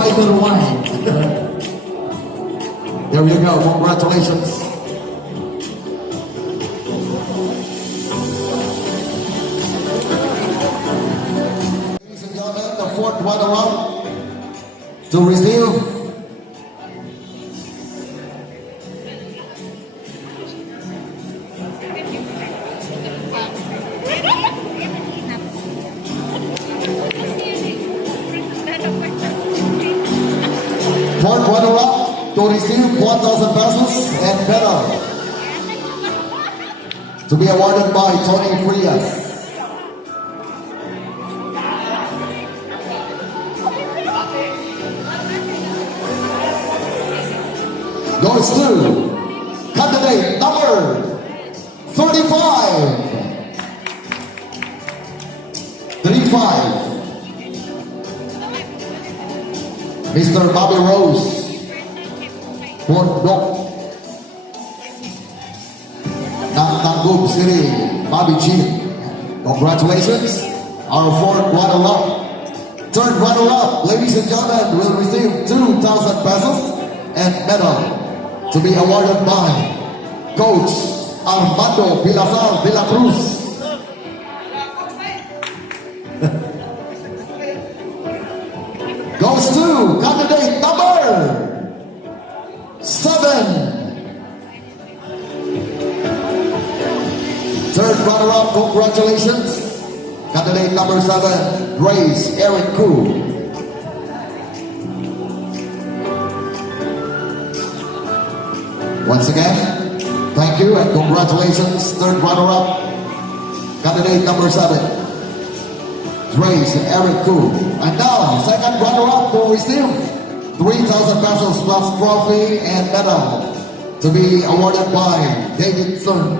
fighter wine. There you go. Congratulations. Ladies and gentlemen, the fourth runner-up to receive fourth runner-up to receive 1,000 pesos and medal to be awarded by Tony Frias. Goes to candidate number 35. 35. Mr. Bobby Rose, Pondok, Tangub City, Bobby G. Congratulations, our fourth runner-up. Third runner-up, ladies and gentlemen, will receive 2,000 pesos and medal to be awarded by Coach Armando Villasal de la Cruz. Goes to candidate number 7. Third runner-up, congratulations. Candidate number 7, Grace Eric Koo. Once again, thank you and congratulations. Third runner-up, candidate number 7, Grace Eric Koo. And now, second runner-up to receive 3,000 pesos plus trophy and medal to be awarded by Davidson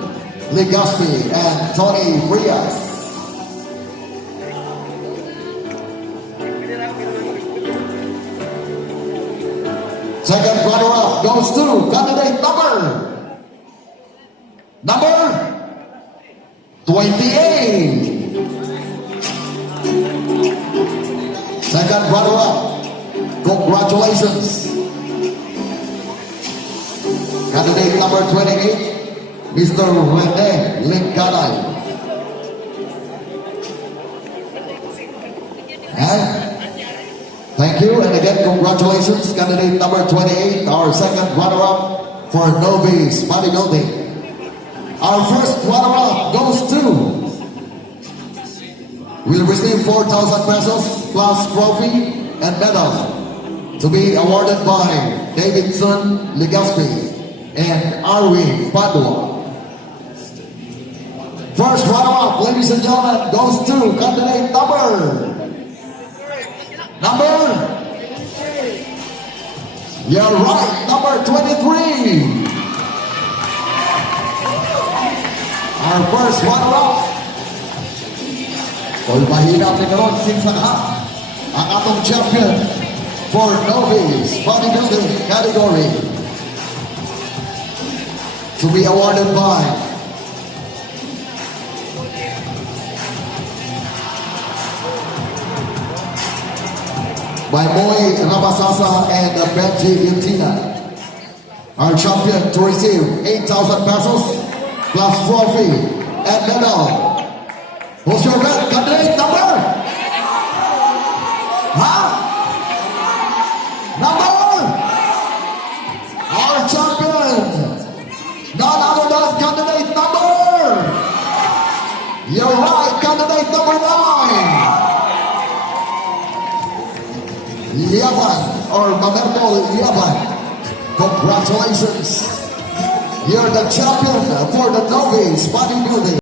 Legaspi and Tony Frias. Second runner-up goes to candidate number 28. Second runner-up, congratulations. Candidate number 28, Mr. Rene Linkanay. And thank you, and again, congratulations, candidate number 28, our second runner-up for Novice Bodybuilding. Our first runner-up goes to, will receive 4,000 pesos plus trophy and medal to be awarded by Davidson Legaspi and Arwin Padua. First runner-up, ladies and gentlemen, goes to candidate you're right, number 23. Our first runner-up. Kung mahirap ni karon kinsa ka ang atong champion for Novice Bodybuilding category to be awarded by Moy Rabasasa and Benji Yutina. Our champion to receive 8,000 pesos plus trophy and medal. Who's your red candidate number? Huh? Number? Our champion. None other than candidate number. You're right, candidate number 9. Yaban or Mamerto Yaban. Congratulations. You're the champion for the Novice Bodybuilding.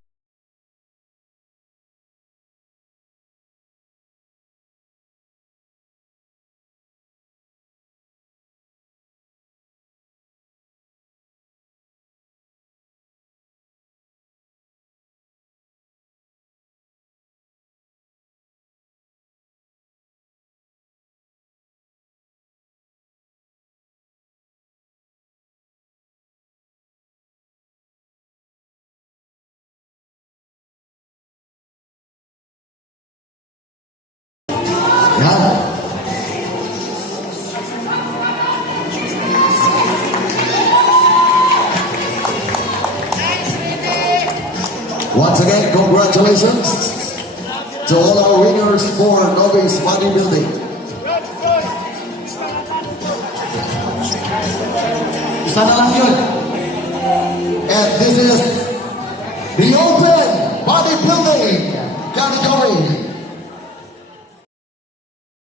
Once again, congratulations to all our winners for novice bodybuilding. Isa na lang yun.